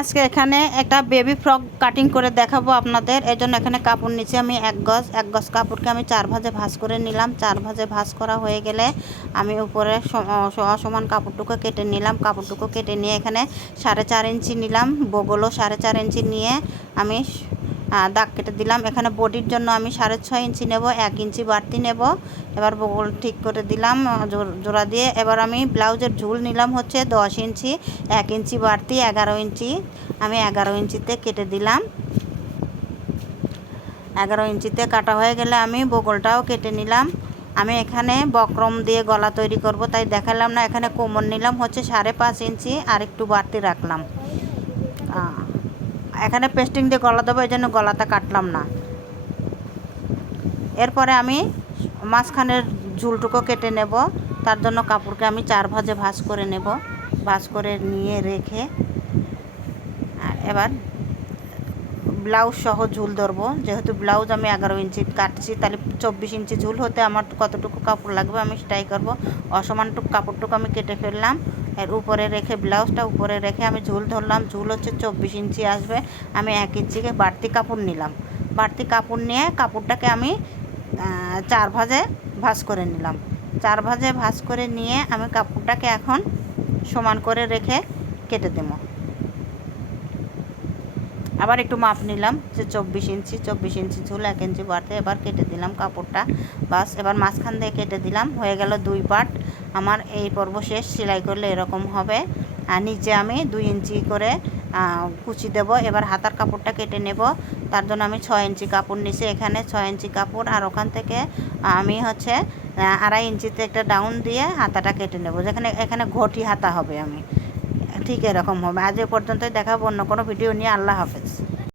আজকে এখানে একটা বেবি ফ্রক কাটিং করে দেখাবো আপনাদের। এই জন্য এখানে কাপড় নিচে আমি এক গজ এক গজ কাপড়কে আমি চার ভাজে ভাজ করে নিলাম। চার ভাজে ভাজ করা হয়ে গেলে আমি উপরে অসমান সমান কাপড়টুকু কেটে নিলাম। কাপড়টুকু কেটে নিয়ে এখানে সাড়ে চার ইঞ্চি নিলাম। বগলও সাড়ে চার ইঞ্চি নিয়ে আমি দাগ কেটে দিলাম। এখানে বডির জন্য আমি সাড়ে ছয় ইঞ্চি নেব, এক ইঞ্চি বাড়তি নেব। এবার বগল ঠিক করে দিলাম জোড়া দিয়ে। এবার আমি ব্লাউজের ঝুল নিলাম হচ্ছে দশ ইঞ্চি, এক ইঞ্চি বাড়তি, এগারো ইঞ্চি। আমি এগারো ইঞ্চিতে কেটে দিলাম। এগারো ইঞ্চিতে কাটা হয়ে গেলে আমি বগলটাও কেটে নিলাম। আমি এখানে বক্রম দিয়ে গলা তৈরি করব, তাই দেখালাম না। এখানে কোমর নিলাম হচ্ছে সাড়ে পাঁচ ইঞ্চি আর একটু বাড়তি রাখলাম। এখানে পেস্টিং দিয়ে গলা দেবো এই জন্য গলাটা কাটলাম না। এরপরে আমি মাঝখানের ঝুলটুকু কেটে নেব। তার জন্য কাপড়কে আমি চার ভাজে ভাঁজ করে নেব। ভাঁজ করে নিয়ে রেখে এবার ব্লাউজ সহ ঝুল ধরবো। যেহেতু ব্লাউজ আমি এগারো ইঞ্চি কাটছি, তাহলে চব্বিশ ইঞ্চি ঝুল হতে আমার কতটুকু কাপড় লাগবে আমি সেটাই করব। অসমানটুকু কাপড়টুকু আমি কেটে ফেললাম। এর উপরে রেখে ব্লাউজটা উপরে রেখে আমি ঝুল ধরলাম, ঝুল হচ্ছে চব্বিশ ইঞ্চি আসবে। আমি এক ইঞ্চিকে বাড়তি কাপড় নিলাম। বাড়তি কাপড় নিয়ে কাপড়টাকে আমি চার ভাজে ভাঁজ করে নিলাম। চার ভাজে ভাঁজ করে নিয়ে আমি কাপড়টাকে এখন সমান করে রেখে কেটে দেবো। আবার একটু মাপ নিলাম যে চব্বিশ ইঞ্চি চব্বিশ ইঞ্চি ঝুল, এক ইঞ্চি বাড়তে, এবার কেটে দিলাম কাপড়টা। বাস, এবার মাঝখান দিয়ে কেটে দিলাম। হয়ে গেল দুই পার্ট আমার এই পর্ব শেষ, সেলাই করলে এরকম হবে। আর নিচে আমি দুই ইঞ্চি করে কুচি দেব। এবার হাতার কাপড়টা কেটে নেব। তার জন্য আমি ছয় ইঞ্চি কাপড় নিছি এখানে, ছয় ইঞ্চি কাপড়। আর ওখান থেকে আমি হচ্ছে আড়াই ইঞ্চিতে একটা ডাউন দিয়ে হাতাটা কেটে নেব। যেখানে, এখানে ঘটি হাতা হবে আমি। ঠিক এরকম হবে। আজ এ পর্যন্তই দেখাবো। অন্য কোনো ভিডিও নিয়ে। আল্লাহ হাফেজ।